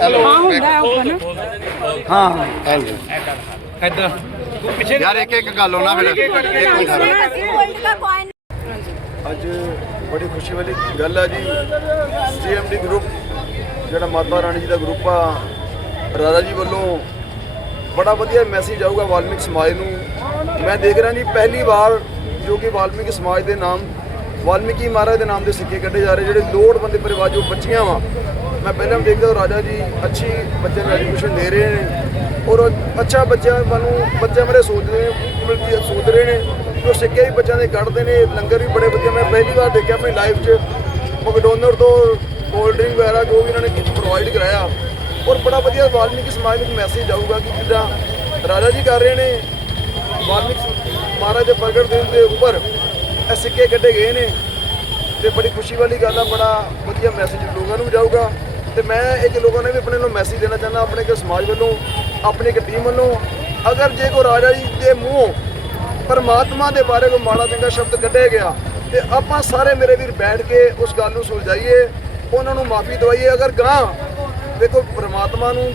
ਹਾਂ ਹੁੰਦਾ ਹੈ ਉੱਪਰ ਨਾ। ਹਾਂ ਹਾਂ। ਯਾਰ ਇੱਕ ਇੱਕ ਗੱਲ ਹੋਣਾ ਫਿਰ। ਇੱਕ ਮਿੰਟ ਗੋਲਡ ਦਾ coin ਅੱਜ ਬੜੀ ਖੁਸ਼ੀ ਵਾਲੀ ਗੱਲ ਆ ਜੀ। ਸੀਐਮਡੀ ਗਰੁੱਪ ਜਿਹੜਾ ਮਾਤਾ ਰਾਣੀ ਜੀ ਦਾ ਗਰੁੱਪ ਆ ਰਾਜਾ ਜੀ ਵੱਲੋਂ ਬੜਾ ਵਧੀਆ ਮੈਸੇਜ ਆਊਗਾ ਵਾਲਮੀਕ ਸਮਾਜ ਨੂੰ। ਮੈਂ ਦੇਖ ਰਿਹਾ ਜੀ ਪਹਿਲੀ ਵਾਰ ਜੋ ਕਿ ਵਾਲਮੀਕ ਸਮਾਜ ਦੇ ਨਾਮ ਵਾਲਮੀਕੀ ਮਹਾਰਾਜ ਦੇ ਨਾਮ ਦੇ ਸਿੱਕੇ ਕੱਢੇ ਜਾ ਰਹੇ ਜਿਹੜੇ ਲੋੜਵੰਦ ਪਰਿਵਾਰ ਜੋ ਬੱਚੀਆਂ ਵਾ ਮੈਂ ਪਹਿਲਾਂ ਵੀ ਦੇਖਦਾ ਰਾਜਾ ਜੀ ਅੱਛੀ ਬੱਚਿਆਂ ਨੂੰ ਐਜੂਕੇਸ਼ਨ ਦੇ ਰਹੇ ਨੇ ਔਰ ਅੱਛਾ ਬੱਚਿਆਂ ਨੂੰ ਬੱਚਿਆਂ ਬਾਰੇ ਸੋਚਦੇ ਨੇ ਮਿਲਦੀ ਸੋਚ ਰਹੇ ਨੇ, ਜੋ ਸਿੱਕੇ ਵੀ ਬੱਚਿਆਂ ਦੇ ਕੱਢਦੇ ਨੇ, ਲੰਗਰ ਵੀ ਬੜੇ ਵਧੀਆ, ਮੈਂ ਪਹਿਲੀ ਵਾਰ ਦੇਖਿਆ ਆਪਣੀ ਲਾਈਫ 'ਚ ਮਕਡੋਨਰ ਤੋਂ ਕੋਲਡ ਡਰਿੰਕ ਵਗੈਰਾ ਜੋ ਵੀ ਇਹਨਾਂ ਨੇ ਪ੍ਰੋਵਾਈਡ ਕਰਾਇਆ ਔਰ ਬੜਾ ਵਧੀਆ ਵਾਲਮੀਕੀ ਸਮਾਜ ਨੂੰ ਮੈਸੇਜ ਆਊਗਾ ਕਿ ਜਿੱਦਾਂ ਰਾਜਾ ਜੀ ਕਰ ਰਹੇ ਨੇ, ਵਾਲਮੀਕੀ ਮਹਾਰਾਜ ਦੇ ਪ੍ਰਗਟ ਦਿਨ ਦੇ ਉੱਪਰ ਇਹ ਸਿੱਕੇ ਕੱਢੇ ਗਏ ਨੇ ਤੇ ਬੜੀ ਖੁਸ਼ੀ ਵਾਲੀ ਗੱਲ ਆ, ਬੜਾ ਵਧੀਆ ਮੈਸੇਜ ਲੋਕਾਂ ਨੂੰ ਜਾਊਗਾ। ਤੇ ਮੈਂ ਇੱਕ ਲੋਕਾਂ ਨੇ ਵੀ ਆਪਣੇ ਨੂੰ ਮੈਸੇਜ ਦੇਣਾ ਚਾਹੁੰਦਾ, ਆਪਣੇ ਇੱਕ ਸਮਾਜ ਵੱਲੋਂ, ਆਪਣੀ ਇੱਕ ਟੀਮ ਵੱਲੋਂ। ਅਗਰ ਜੇ ਕੋ ਰਾਜਾ ਜੀ ਦੇ ਮੂੰਹ ਪਰਮਾਤਮਾ ਦੇ ਬਾਰੇ ਕੋਈ ਮਾੜਾ ਚੰਗਾ ਸ਼ਬਦ ਕੱਢਿਆ ਗਿਆ, ਤੇ ਆਪਾਂ ਸਾਰੇ ਮੇਰੇ ਵੀਰ ਬੈਠ ਕੇ ਉਸ ਗੱਲ ਨੂੰ ਸੁਲਝਾਈਏ, ਉਹਨਾਂ ਨੂੰ ਮਾਫੀ ਦਵਾਈਏ। ਅਗਰ ਗਾਂ ਦੇਖੋ, ਪਰਮਾਤਮਾ ਨੂੰ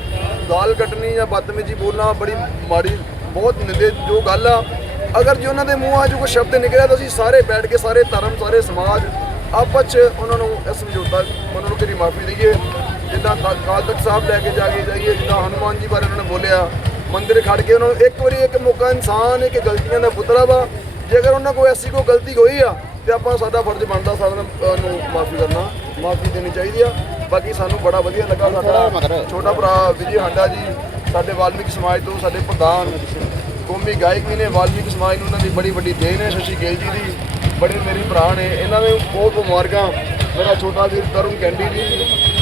ਗਾਲ ਕੱਢਣੀ ਜਾਂ ਬਦਤਮੀਜੀ ਬੋਲਣਾ ਬੜੀ ਮਾੜੀ, ਬਹੁਤ ਨਿੰਦੇ ਜੋ ਗੱਲ ਆ। ਅਗਰ ਜੇ ਉਹਨਾਂ ਦੇ ਮੂੰਹਾਂ 'ਚੋਂ ਕੋਈ ਸ਼ਬਦ ਨਿਕਲਿਆ ਤਾਂ ਅਸੀਂ ਸਾਰੇ ਬੈਠ ਕੇ ਸਾਰੇ ਧਰਮ, ਸਾਰੇ ਸਮਾਜ ਆਪਸ 'ਚ ਉਹਨਾਂ ਨੂੰ ਸਮਝੌਤਾ, ਉਹਨਾਂ ਨੂੰ ਕਿਹੜੀ ਮਾਫੀ ਦਈਏ। ਜਿੱਦਾਂ ਕਾ- ਅਕਾਲ ਤਖਤ ਸਾਹਿਬ ਲੈ ਕੇ ਜਾ ਕੇ ਜਾਈਏ ਜਿੱਦਾਂ ਹਨੂਮਾਨ ਜੀ ਬਾਰੇ ਉਹਨਾਂ ਨੇ ਬੋਲਿਆ ਮੰਦਿਰ ਖੜ ਕੇ ਉਹਨਾਂ ਨੂੰ ਇੱਕ ਵਾਰੀ ਇੱਕ ਮੌਕਾ ਇਨਸਾਨ ਹੈ ਕਿ ਗਲਤੀਆਂ ਦਾ ਪੁੱਤਰਾ ਵਾ। ਜੇਕਰ ਉਹਨਾਂ ਕੋਈ ਐਸੀ ਕੋਈ ਗਲਤੀ ਹੋਈ ਆ ਤੇ ਆਪਾਂ ਸਾਡਾ ਫਰਜ਼ ਬਣਦਾ ਸਾਰਿਆਂ ਨੂੰ ਮਾਫੀ ਕਰਨਾ ਮਾਫੀ ਦੇਣੀ ਚਾਹੀਦੀ ਆ। ਬਾਕੀ ਸਾਨੂੰ ਬੜਾ ਵਧੀਆ ਲੱਗਾ ਸਾਡਾ ਛੋਟਾ ਭਰਾ ਵਿਜੇ ਹਾਂਡਾ ਜੀ ਸਾਡੇ ਵਾਲਮੀਕ ਸਮਾਜ ਤੋਂ ਸਾਡੇ ਪ੍ਰਧਾਨ ਕੌਮੀ ਗਾਇਕ ਵੀ ਨੇ ਵਾਲਮੀਕ ਸਮਾਜ ਨੂੰ ਉਹਨਾਂ ਦੀ ਬੜੀ ਵੱਡੀ ਦੇਣ ਹੈ ਸ਼ਸ਼ੀ ਗਿੱਲ ਜੀ ਦੀ। ਬੜੇ ਮੇਰੇ ਭਰਾ ਨੇ ਇਹਨਾਂ ਦੇ ਬਹੁਤ ਮੁਬਾਰਕਾਂ। ਮੇਰਾ ਛੋਟਾ ਵੀਰ Tarun Kandi ji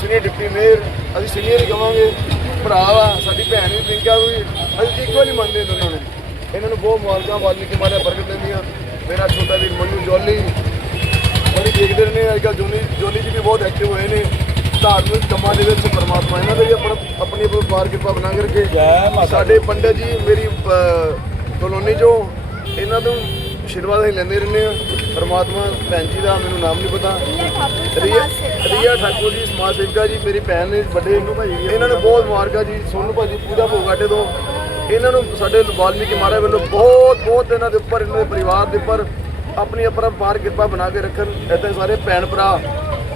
senior deputy mayor ਅਸੀਂ ਸੀਨੀਅਰ ਹੀ ਕਵਾਂਗੇ ਭਰਾ ਵਾ ਸਾਡੀ ਭੈਣ ਵੀ ਪ੍ਰਿੰਕਾ ਵੀ ਅਸੀਂ ਇੱਕੋ ਹੀ ਮੰਨਦੇ ਦੋਨਾਂ ਨੇ ਇਹਨਾਂ ਨੂੰ ਬਹੁਤ ਮੁਬਾਰਕਾਂ ਵਾਲਮੀਕੀ ਮਾਰਿਆ ਬਰਕਤ ਦਿੰਦੀਆਂ। ਮੇਰਾ ਛੋਟਾ ਵੀਰ ਮੰਨੂ ਜੋਲੀ ਬੜੀ ਦੇਖਦੇ ਨੇ ਅੱਜ ਕੱਲ੍ਹ ਜੋਨੀ ਜੋਲੀ ਜੀ ਵੀ ਬਹੁਤ ਐਕਟਿਵ ਹੋਏ ਨੇ। ਧਾਰਮਿਕ ਕੰਮਾਂ ਦੇ ਵਿੱਚ ਪਰਮਾਤਮਾ ਇਹਨਾਂ ਦੇ ਵੀ ਆਪਣਾ ਆਪਣੀ ਪਰਿਵਾਰ ਕਿਰਪਾ ਬਣਾ ਕੇ ਰੱਖੇ ਸਾਡੇ ਪੰਡਤ ਜੀ ਮੇਰੀ ਕਲੋਨੀ ਚੋਂ ਇਹਨਾਂ ਤੋਂ ਆਸ਼ੀਰਵਾਦ ਅਸੀਂ ਲੈਂਦੇ ਰਹਿੰਦੇ ਆ। ਪਰਮਾਤਮਾ ਭੈਣ ਜੀ ਦਾ ਮੈਨੂੰ ਨਾਮ ਨਹੀਂ ਪਤਾ। ਰੀਆ ਠਾਕੁਰ ਜੀ ਸਮਾਜ ਸੇਵਿਕਾ ਜੀ ਮੇਰੀ ਭੈਣ ਨੇ ਵੱਡੇ ਇਹਨਾਂ ਨੂੰ ਬਹੁਤ ਮੁਬਾਰਕਾਂ ਜੀ ਸੋਨੂ ਭਾਜੀ ਪੂਜਾ ਭੋਗਾਟੇ ਤੋਂ। ਇਹਨਾਂ ਨੂੰ ਸਾਡੇ ਵਾਲਮੀਕੀ ਮਹਾਰਾਜ ਵੱਲੋਂ ਬਹੁਤ ਬਹੁਤ ਇਹਨਾਂ ਦੇ ਉੱਪਰ ਇਹਨਾਂ ਦੇ ਪਰਿਵਾਰ ਦੇ ਉੱਪਰ ਆਪਣੀ ਅਪਰੰਪਾਰ ਕਿਰਪਾ ਬਣਾ ਕੇ ਰੱਖਣ। ਇੱਥੇ ਸਾਰੇ ਭੈਣ ਭਰਾ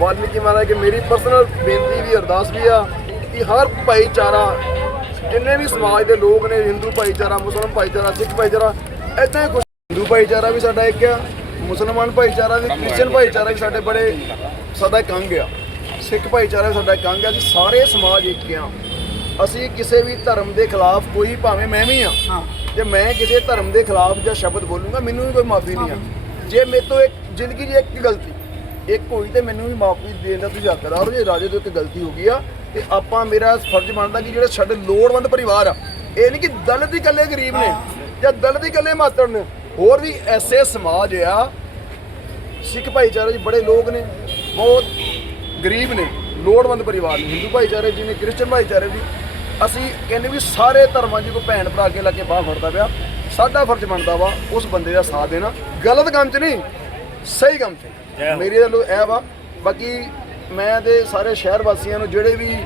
ਵਾਲਮੀਕੀ ਮਹਾਰਾਜ ਕਿ ਮੇਰੀ ਪਰਸਨਲ ਬੇਨਤੀ ਵੀ ਅਰਦਾਸ ਵੀ ਆ ਕਿ ਹਰ ਭਾਈਚਾਰਾ ਜਿੰਨੇ ਵੀ ਸਮਾਜ ਦੇ ਲੋਕ ਨੇ ਹਿੰਦੂ ਭਾਈਚਾਰਾ ਮੁਸਲਮਾਨ ਭਾਈਚਾਰਾ ਸਿੱਖ ਭਾਈਚਾਰਾ ਇਦਾਂ ਹੀ ਹਿੰਦੂ ਭਾਈਚਾਰਾ ਵੀ ਸਾਡਾ ਇੱਕ ਆ। ਮੁਸਲਮਾਨ ਭਾਈਚਾਰਾ ਵੀ ਕ੍ਰਿਸਚਨ ਭਾਈਚਾਰਾ ਵੀ ਸਾਡੇ ਬੜੇ ਸਾਡਾ ਇੱਕ ਅੰਗ ਆ। ਸਿੱਖ ਭਾਈਚਾਰਾ ਸਾਡਾ ਇੱਕ ਅੰਗ ਆ। ਜੀ ਸਾਰੇ ਸਮਾਜ ਇੱਕ ਆ। ਅਸੀਂ ਕਿਸੇ ਵੀ ਧਰਮ ਦੇ ਖਿਲਾਫ ਕੋਈ ਭਾਵੇਂ ਮੈਂ ਵੀ ਆ ਜੇ ਮੈਂ ਕਿਸੇ ਧਰਮ ਦੇ ਖਿਲਾਫ ਜਾਂ ਸ਼ਬਦ ਬੋਲੂੰਗਾ ਮੈਨੂੰ ਵੀ ਕੋਈ ਮਾਫੀ ਨਹੀਂ ਆ। ਜੇ ਮੇਰੇ ਤੋਂ ਇੱਕ ਜ਼ਿੰਦਗੀ 'ਚ ਇੱਕ ਗਲਤੀ ਇੱਕ ਹੋਈ ਤੇ ਮੈਨੂੰ ਵੀ ਮਾਫੀ ਦੇਣ ਦਾ ਤੁਸੀਂ ਹੱਕਦਾਰ ਹੋ। ਜੇ ਰਾਜੇ ਤੋਂ ਇੱਕ ਗਲਤੀ ਹੋ ਗਈ ਆ ਤੇ ਆਪਾਂ ਮੇਰਾ ਫਰਜ਼ ਬਣਦਾ ਕਿ ਜਿਹੜੇ ਸਾਡੇ ਲੋੜਵੰਦ ਪਰਿਵਾਰ ਆ ਇਹ ਨਹੀਂ ਕਿ ਦਲਿਤ ਹੀ ਇਕੱਲੇ ਗਰੀਬ ਨੇ ਜਾਂ ਦਲਿਤ ਹੀ ਇਕੱਲੇ ਮਾਤੜ ਨੇ ਹੋਰ ਵੀ ਐਸੇ ਸਮਾਜ ਆ ਸਿੱਖ ਭਾਈਚਾਰੇ 'ਚ ਬੜੇ ਲੋਕ ਨੇ ਬਹੁਤ ਗਰੀਬ ਨੇ ਲੋੜਵੰਦ ਪਰਿਵਾਰ ਨੇ ਹਿੰਦੂ ਭਾਈਚਾਰੇ ਜੀ ਨੇ ਕ੍ਰਿਸਚਨ ਭਾਈਚਾਰੇ ਵੀ ਅਸੀਂ ਕਹਿੰਦੇ ਵੀ ਸਾਰੇ ਧਰਮਾਂ 'ਚ ਕੋਈ ਭੈਣ ਭਰਾ ਕੇ ਲਾ ਕੇ ਬਾਹ ਫੜਦਾ ਪਿਆ ਸਾਡਾ ਫਰਜ਼ ਬਣਦਾ ਵਾ ਉਸ ਬੰਦੇ ਦਾ ਸਾਥ ਦੇਣਾ ਗਲਤ ਕੰਮ 'ਚ ਨਹੀਂ ਸਹੀ ਕੰਮ 'ਚ। ਮੇਰੇ ਵੱਲੋਂ ਇਹ ਵਾ ਬਾਕੀ ਮੈਂ ਤੇ ਸਾਰੇ ਸ਼ਹਿਰ ਵਾਸੀਆਂ ਨੂੰ ਜਿਹੜੇ ਵੀ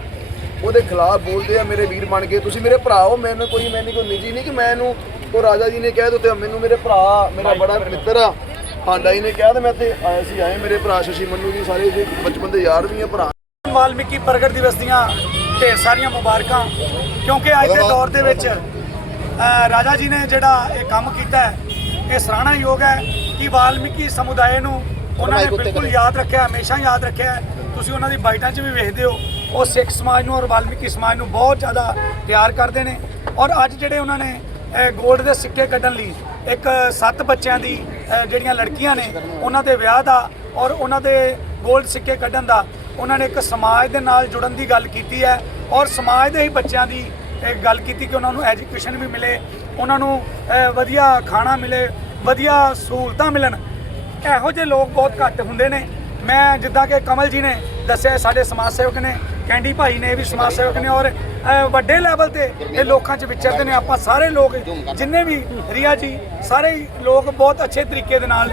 ਉਹਦੇ ਖਿਲਾਫ ਬੋਲਦੇ ਆ ਮੇਰੇ ਵੀਰ ਬਣ ਕੇ ਤੁਸੀਂ ਮੇਰੇ ਭਰਾ ਹੋ ਮੈਨੂੰ ਕੋਈ ਮੈਨੂੰ ਕੋਈ ਨਿੱਜੀ ਨਹੀਂ ਕਿ ਮੈਨੂੰ ਉਹ ਰਾਜਾ ਜੀ ਨੇ ਕਹਿ ਦਿੱਤੇ ਮੈਨੂੰ ਮੇਰੇ ਭਰਾ, ਮੇਰਾ ਬੜਾ ਮਿੱਤਰ ਆ। ਹਾਂਡਾ ਜੀ ਨੇ ਕਿਹਾ ਤੇ ਮੈਂ ਤੇ ਆਇਆ ਸੀ, ਆਏ ਮੇਰੇ ਭਰਾ ਸ਼ਸ਼ੀ ਮੰਨੂ ਜੀ, ਸਾਰੇ ਜੀ ਬਚਪਨ ਦੇ ਯਾਰ ਵੀ ਆ ਭਰਾ। ਵਾਲਮੀਕੀ ਪ੍ਰਗਟ ਦਿਵਸ ਦੀਆਂ ਢੇਰ ਸਾਰੀਆਂ ਮੁਬਾਰਕਾਂ, ਕਿਉਂਕਿ ਅੱਜ ਦੇ ਦੌਰ ਦੇ ਵਿੱਚ ਰਾਜਾ ਜੀ ਨੇ ਜਿਹੜਾ ਇਹ ਕੰਮ ਕੀਤਾ ਹੈ, ਇਹ ਸਰਾਹਨਾਯੋਗ ਹੈ ਕਿ ਵਾਲਮੀਕੀ ਸਮੁਦਾਇ ਨੂੰ ਉਹਨਾਂ ਨੇ ਬਿਲਕੁਲ ਯਾਦ ਰੱਖਿਆ, ਹਮੇਸ਼ਾ ਯਾਦ ਰੱਖਿਆ ਤੁਸੀਂ ਉਹਨਾਂ ਦੀ ਬਾਈਟਾਂ 'ਚ ਵੀ ਵੇਖਦੇ ਹੋ, ਉਹ ਸਿੱਖ ਸਮਾਜ ਨੂੰ ਔਰ ਵਾਲਮੀਕੀ ਸਮਾਜ ਨੂੰ ਬਹੁਤ ਜ਼ਿਆਦਾ ਪਿਆਰ ਕਰਦੇ ਨੇ। ਔਰ ਅੱਜ ਜਿਹੜੇ ਉਹਨਾਂ ਨੇ 골ਡ ਦੇ ਸਿੱਕੇ ਕੱਢਣ ਲਈ ਇੱਕ ਸੱਤ ਬੱਚਿਆਂ ਦੀ ਜਿਹੜੀਆਂ ਲੜਕੀਆਂ ਨੇ, ਉਹਨਾਂ ਦੇ ਵਿਆਹ ਦਾ ਔਰ ਉਹਨਾਂ ਦੇ 골ਡ ਸਿੱਕੇ ਕੱਢਣ ਦਾ, ਉਹਨਾਂ ਨੇ ਇੱਕ ਸਮਾਜ ਦੇ ਨਾਲ ਜੁੜਨ ਦੀ ਗੱਲ ਕੀਤੀ ਹੈ ਔਰ ਸਮਾਜ ਦੇ ਹੀ ਬੱਚਿਆਂ ਦੀ ਗੱਲ ਕੀਤੀ ਕਿ ਉਹਨਾਂ ਨੂੰ ਐਜੂਕੇਸ਼ਨ ਵੀ ਮਿਲੇ, ਉਹਨਾਂ ਨੂੰ ਵਧੀਆ ਖਾਣਾ ਮਿਲੇ, ਵਧੀਆ ਸਹੂਲਤਾਂ ਮਿਲਣ। ਇਹੋ ਜਿਹੇ ਲੋਕ ਬਹੁਤ ਘੱਟ ਹੁੰਦੇ ਨੇ। ਮੈਂ ਜਿੱਦਾਂ ਕਿ ਕਮਲ ਜੀ ਨੇ ਦੱਸਿਆ, ਸਾਡੇ ਸਮਾਜ ਸੇਵਕ ਨੇ ਕੈਂਡੀ ਭਾਈ ਨੇ ਇਹ ਵੀ ਸਮਾਜ ਸੇਵਕ ਨੇ ਔਰ ਵੱਡੇ ਲੈਵਲ ਤੇ ਇਹ ਲੋਕਾਂ 'ਚ ਵਿਚਰਦੇ ਨੇ। ਆਪਾਂ ਸਾਰੇ ਲੋਕ, ਜਿੰਨੇ ਵੀ ਰੀਆ ਜੀ, ਸਾਰੇ ਲੋਕ ਬਹੁਤ ਅੱਛੇ ਤਰੀਕੇ ਦੇ ਨਾਲ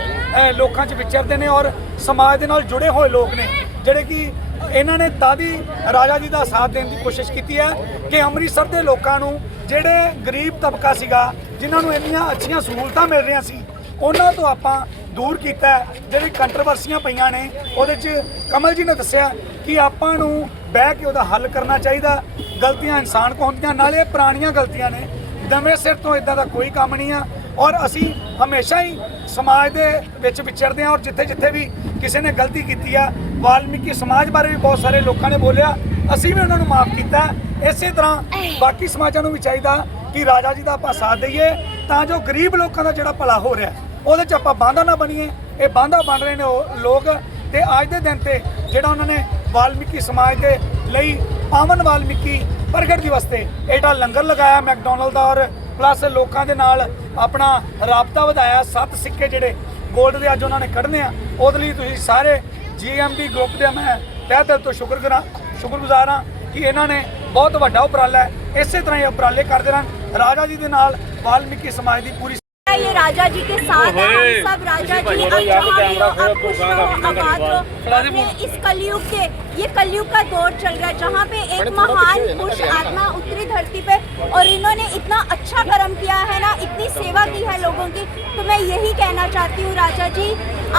ਲੋਕਾਂ 'ਚ ਵਿਚਰਦੇ ਨੇ ਔਰ ਸਮਾਜ ਦੇ ਨਾਲ ਜੁੜੇ ਹੋਏ ਲੋਕ ਨੇ। ਜਿਹੜੇ ਕਿ ਇਹਨਾਂ ਨੇ ਤਾਦੀ ਰਾਜਾ ਜੀ ਦਾ ਸਾਥ ਦੇਣ ਦੀ ਕੋਸ਼ਿਸ਼ ਕੀਤੀ ਹੈ ਕਿ ਅੰਮ੍ਰਿਤਸਰ ਦੇ ਲੋਕਾਂ ਨੂੰ ਜਿਹੜੇ ਗਰੀਬ ਤਬਕਾ ਸੀਗਾ, ਜਿਨ੍ਹਾਂ ਨੂੰ ਇੰਨੀਆਂ ਅੱਛੀਆਂ ਸਹੂਲਤਾਂ ਮਿਲ ਰਹੀਆਂ ਸੀ, ਉਹਨਾਂ ਤੋਂ ਆਪਾਂ ਦੂਰ ਕੀਤਾ ਜਿਹੜੀ ਕੰਟਰੋਵਰਸੀਆਂ ਪਈਆਂ ਨੇ, ਉਹਦੇ 'ਚ ਕਮਲ ਜੀ ਨੇ ਦੱਸਿਆ ਕਿ ਆਪਾਂ ਨੂੰ ਬਹਿ ਕੇ ਉਹਦਾ ਹੱਲ ਕਰਨਾ ਚਾਹੀਦਾ। ਗਲਤੀਆਂ ਇਨਸਾਨ ਕੋ ਹੁੰਦੀਆਂ, ਨਾਲੇ ਪੁਰਾਣੀਆਂ ਗਲਤੀਆਂ ਨੇ। ਨਵੇਂ ਸਿਰ ਤੋਂ ਇਦਾਂ ਦਾ ਕੋਈ ਕੰਮ ਨਹੀਂ ਆ। ਔਰ ਅਸੀਂ ਹਮੇਸ਼ਾ ਹੀ ਸਮਾਜ ਦੇ ਵਿੱਚ ਵਿਚਰਦੇ ਹਾਂ, ਔਰ ਜਿੱਥੇ ਜਿੱਥੇ ਵੀ ਕਿਸੇ ਨੇ ਗਲਤੀ ਕੀਤੀ ਆ, ਵਾਲਮੀਕੀ ਸਮਾਜ ਬਾਰੇ ਵੀ ਬਹੁਤ ਸਾਰੇ ਲੋਕਾਂ ਨੇ ਬੋਲਿਆ, ਅਸੀਂ ਵੀ ਉਹਨਾਂ ਨੂੰ ਮਾਫ ਕੀਤਾ। ਇਸੇ ਤਰ੍ਹਾਂ ਬਾਕੀ ਸਮਾਜਾਂ ਨੂੰ ਵੀ ਚਾਹੀਦਾ ਕਿ ਰਾਜਾ ਜੀ ਦਾ ਆਪਾਂ ਸਾਥ ਦਈਏ, ਤਾਂ ਜੋ ਗਰੀਬ ਲੋਕਾਂ ਦਾ ਜਿਹੜਾ ਭਲਾ ਹੋ ਰਿਹਾ ਉਹਦੇ 'ਚ ਆਪਾਂ ਬਾਂਧਾ ਨਾ ਬਣੀਏ। ਇਹ ਬਾਂਧਾ ਬਣ ਰਹੇ ਨੇ ਉਹ ਲੋਕ ਤੇ ਅੱਜ ਦੇ ਦਿਨ ਤੇ ਜਿਹੜਾ ਉਹਨਾਂ ਨੇ ਵਾਲਮੀਕੀ ਸਮਾਜ ਦੇ ਲਈ ਪਾਵਨ ਵਾਲਮੀਕੀ ਪ੍ਰਗਟ ਦਿਵਸ ਤੇ ਇਹਦਾ ਲੰਗਰ ਲਗਾਇਆ ਮੈਕਡੋਨਲਡ ਦਾ ਔਰ ਪਲੱਸ ਲੋਕਾਂ ਦੇ ਨਾਲ ਆਪਣਾ ਰਾਬਤਾ ਵਧਾਇਆ। ਸੱਤ ਸਿੱਕੇ ਜਿਹੜੇ ਗੋਲਡ ਦੇ ਅੱਜ ਉਹਨਾਂ ਨੇ ਕੱਢਨੇ ਆ। ਉਹਦੇ ਲਈ ਤੁਸੀਂ ਸਾਰੇ ਜੀਐਮਡੀ ਗਰੁੱਪ ਦੇ ਮੈਂ ਤਹਿ ਦਿਲ ਤੋਂ ਸ਼ੁਕਰਗੁਜ਼ਾਰ ਸ਼ੁਕਰਗੁਜ਼ਾਰ ਹਾਂ ਕਿ ਇਹਨਾਂ ਨੇ ਬਹੁਤ ਵੱਡਾ ਉਪਰਾਲਾ ਹੈ। ਇਸੇ ਤਰ੍ਹਾਂ ਇਹ ਉਪਰਾਲੇ ਕਰਦੇ ਰਹਿਣ। ਰਾਜਾ ਜੀ ਦੇ ਨਾਲ ਵਾਲਮੀਕੀ ਸਮਾਜ ਦੀ ਪੂਰੀ ये राजा जी के साथ है हम सब राजा जी अब जहाँ भी हो अब खुश रहो आबाद रहो। अपने इस कलयुग के ये कलयुग का दौर चल रहा है जहाँ पे एक महान पुरुष आत्मा उत्तरी धरती पे और इन्होंने इतना अच्छा कर्म किया है ना इतनी सेवा की है लोगों की तो मैं यही कहना चाहती हूँ राजा जी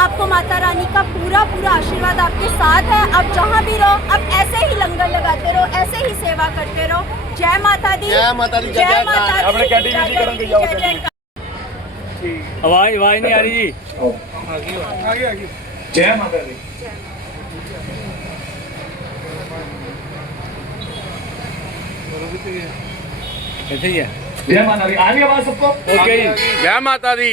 आपको माता रानी का पूरा पूरा आशीर्वाद आपके साथ है। आप जहाँ भी रहो आप ऐसे ही लंगर लगाते रहो ऐसे ही सेवा करते रहो। जय माता दी जय माता दी, जय जय माता दी आवाज़ आवाज़ नहीं आ रही जी। जय माता दी। है माता दी। जय माता दी।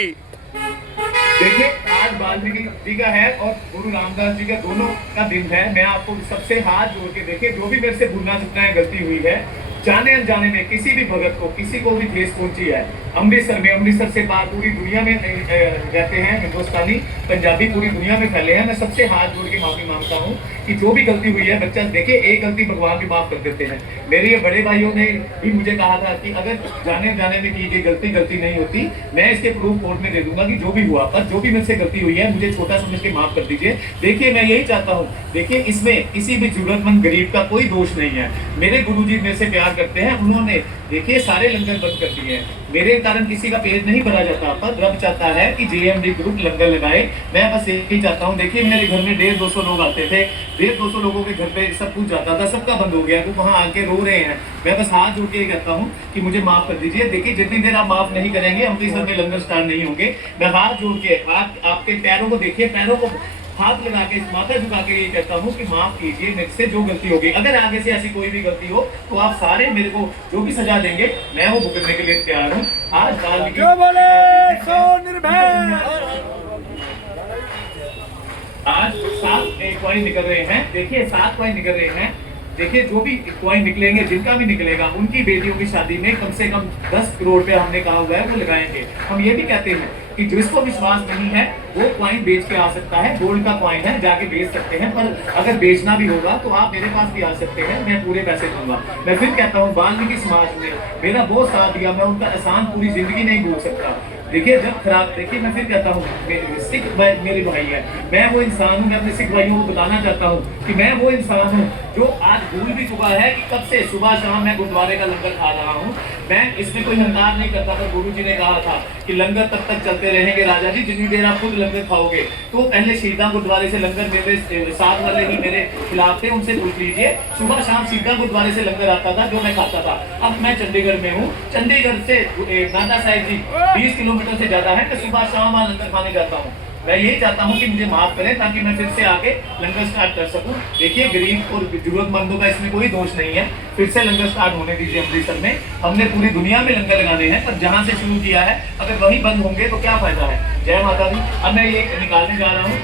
देखिए आज वाल्मीकि जी का है और गुरु रामदास जी का दोनों का दिन है। मैं आपको सबसे हाथ जोड़ के देखिए जो भी मेरे से भूलना चुकना है गलती हुई है जाने अनजाने में किसी भी भगत को, किसी को भी ठेस पहुँची है। अमृतसर में, अमृतसर से बाहर पूरी दुनिया में रहते हैं हिंदुस्तानी, पंजाबी पूरी दुनिया में फैले हैं। मैं सबसे हाथ जोड़ के माफ़ी माँगता हूँ कि जो भी गलती हुई है, बच्चा देखिए एक गलती भगवान भी माफ़ कर देते हैं। मेरे ये बड़े भाइयों ने भी मुझे कहा था कि अगर जाने जाने में की गई गलती गलती नहीं होती, मैं इसके प्रूफ कोर्ट में दे दूँगा कि जो भी हुआ, पर जो भी मेरे से गलती हुई है, मुझे छोटा समझ के माफ़ कर दीजिए। देखिए, मैं यही चाहता हूँ। देखिए, इसमें किसी भी जरूरतमंद गरीब का कोई दोष नहीं है। मेरे गुरुजी मेरे से प्यार करते हैं, उन्होंने, देखिए, सारे लंगर बंद कर दिए हैं। मेरे कारण किसी का पेट नहीं भरा जाता। पर रब चाहता है कि जेएमडी ग्रुप लंगर लगाए। मैं बस यही चाहता हूँ, देखिए, मेरे घर में डेढ़ दो सौ लोग आते थे। डेढ़ दो सौ लोगों के घर पे सब कुछ जाता था, सबका बंद हो गया। तो वहाँ आके रो रहे हैं। मैं बस हाथ जोड़ के ये कहता हूँ कि मुझे माफ़ कर दीजिए। देखिए, जितनी देर आप माफ़ नहीं करेंगे अमृतसर में लंगर स्टार्ट नहीं होंगे। मैं हाथ जोड़ के हाथ आपके पैरों को देखिए, पैरों को हाथ लगा के माथा झुका के ये कहता हूँ कि माफ़ कीजिए मेरे जो गलती होगी। अगर आगे से ऐसी कोई भी गलती हो तो आप सारे मेरे को जो भी सजा देंगे मैं वो भुगतने के लिए तैयार हूँ। आज काल की आज सात क्वाइन निकल रहे हैं। देखिए सात क्वाइन निकल रहे हैं। देखिए जो भी क्वाइन निकलेंगे जिनका भी निकलेगा उनकी बेटियों की शादी में कम से कम दस करोड़ रुपया हमने कहा हुआ है वो लगाएँगे। हम ये भी कहते हैं कि जिसको विश्वास नहीं है, वो क्वाइन बेच के आ सकता है गोल्ड का क्वाइन है, जाके बेच सकते हैं, पर अगर बेचना भी होगा तो आप मेरे पास भी आ सकते हैं, मैं पूरे पैसे दूँगा। मैं फिर कहता हूँ, वाल्मीकि समाज ने मेरा बहुत साथ दिया, मैं उनका एहसान पूरी ज़िंदगी नहीं भूल सकता। देखिए, जब खराब, देखिए, मैं फिर कहता हूँ सिख भाई, मेरे भाई है, मैं वो इंसान हूँ, मैं अपने सिख भाइयों को बताना चाहता हूँ कि मैं वो इंसान हूँ जो आज भूल भी चुका है कि कब से सुबह शाम मैं गुरुद्वारे का लंगर खा रहा हूँ। मैं इसमें कोई हंकार नहीं करता पर गुरु जी ने कहा था कि लंगर तब तक चलते रहेंगे राजा जी, जितनी देर आप खुद लंगर खाओगे। तो पहले सीधा गुरुद्वारे से लंगर मेरे, साथ वाले ही मेरे खिलाफ थे, उनसे पूछ लीजिए। सुबह शाम सीधा गुरुद्वारे से लंगर आता था, जो मैं खाता था। अब मैं चंडीगढ़ में हूँ। चंडीगढ़ से नाना साहिब जी, बीस किलोमीटर से ज़्यादा है, मैं सुबह शाम वहाँ लंगर खाने जाता हूँ। मैं यही चाहता हूँ कि मुझे माफ़ करें ताकि मैं फिर से आके लंगर स्टार्ट कर सकूँ। देखिए, गरीब और जरूरतमंदों का इसमें कोई दोष नहीं है। फिर से लंगर स्टार्ट होने दीजिए अमृतसर में। हमने पूरी दुनिया में लंगर लगाने हैं, पर जहाँ से शुरू किया है, अगर वही बंद होंगे तो क्या फ़ायदा है? जय माता दी। अब मैं ये निकालने जा रहा हूँ।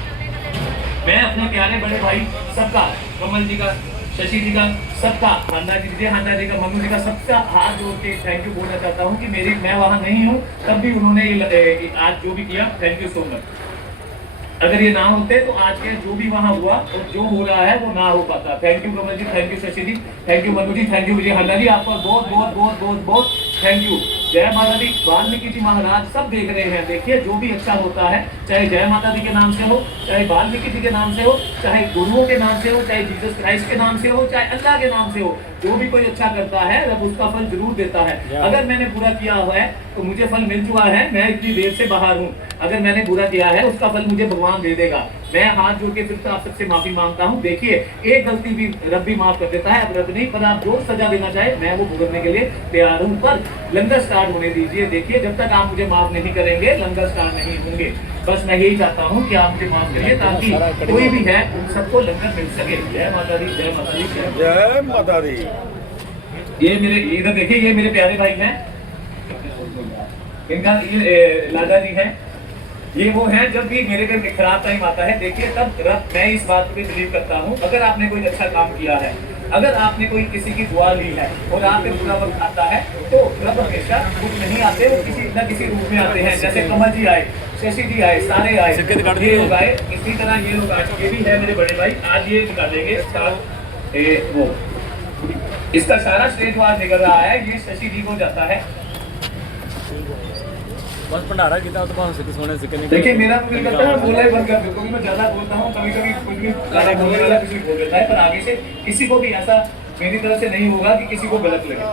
मैं अपने प्यारे बड़े भाई सबका, कमल जी का, शशि जी का, सबका हांडा जी, विजय हांडा जी का, मनु जी का सबका हाथ जोड़ के थैंक यू बोलना चाहता हूँ कि मेरी, मैं वहाँ नहीं हूँ, तब भी उन्होंने ये आज जो भी किया थैंक यू सो मच अगर ये ना होते तो आज के जो भी वहाँ हुआ और जो हो रहा है वो ना हो पाता thank you Kamal ji thank you Shashi ji thank you Manu ji thank you Vijay Halla ji आपका बहुत बहुत बहुत बहुत बहुत थैंक यू जय माता दी वाल्मीकि जी महाराज सब देख रहे हैं। देखिए जो भी अच्छा होता है चाहे जय माता दी के नाम से हो चाहे वाल्मीकि जी के नाम से हो चाहे गुरुओं के नाम से हो चाहे जीसस क्राइस्ट के नाम से हो चाहे अल्लाह के नाम से हो जो भी कोई अच्छा करता है रब उसका फल ज़रूर देता है। अगर मैंने बुरा किया हुआ है तो मुझे फल मिल चुका है मैं इतनी देर से बाहर हूँ। अगर मैंने बुरा किया है उसका फल मुझे भगवान दे देगा। मैं हाथ जोड़ के फिर से आप सबसे माफ़ी माँगता हूँ। देखिए एक गलती भी रब भी माफ़ कर देता है अब रब नहीं पर आप जो सजा देना चाहे मैं वो भुगतने के लिए तैयार हूँ। पर लंगर स्टार्ट होने दीजिए। देखिए जब तक आप मुझे माफ़ नहीं करेंगे लंगर स्टार्ट नहीं होंगे। बस मैं यही चाहता हूँ कि आप मुझे माफ़ करिए ताकि कोई भी है। उन सबको लंगर मिल सके। जय माता दी जय माता दी जय माता दी ये मेरे इधर देखिए ये मेरे प्यारे भाई हैं। इनका लादा जी हैं। ये वो है जब भी मेरे घर में खराब टाइम आता है। देखिए तब रब मैं इस बात पे बिलीव करता हूँ अगर आपने कोई अच्छा काम किया है अगर आपने कोई किसी की दुआ ली है और आप पे बुरा वक्त आता है तो रब हमेशा कुछ नहीं आते वो किसी न किसी रूप में आते हैं। जैसे कमल जी आए शशि जी आए सारे आए ये लोग आए इसी तरह ये लोग आए ये भी है मेरे बड़े भाई। आज ये निकालेंगे ए, वो। इसका सारा स्टेज वहाँ निकल रहा है ये शशि जी को जाता है। बस भंडारा किया तो भाव सिक्के सोने सिक्के निकले। देखिए मेरा दिल करता है बोला ही बंद कर दूँ क्योंकि मैं ज़्यादा बोलता हूँ कभी कभी कुछ भी गाना बोलने वाला कुछ भी बोल देता है पर आगे से किसी को भी ऐसा मेरी तरफ़ से नहीं होगा कि किसी को गलत लगे।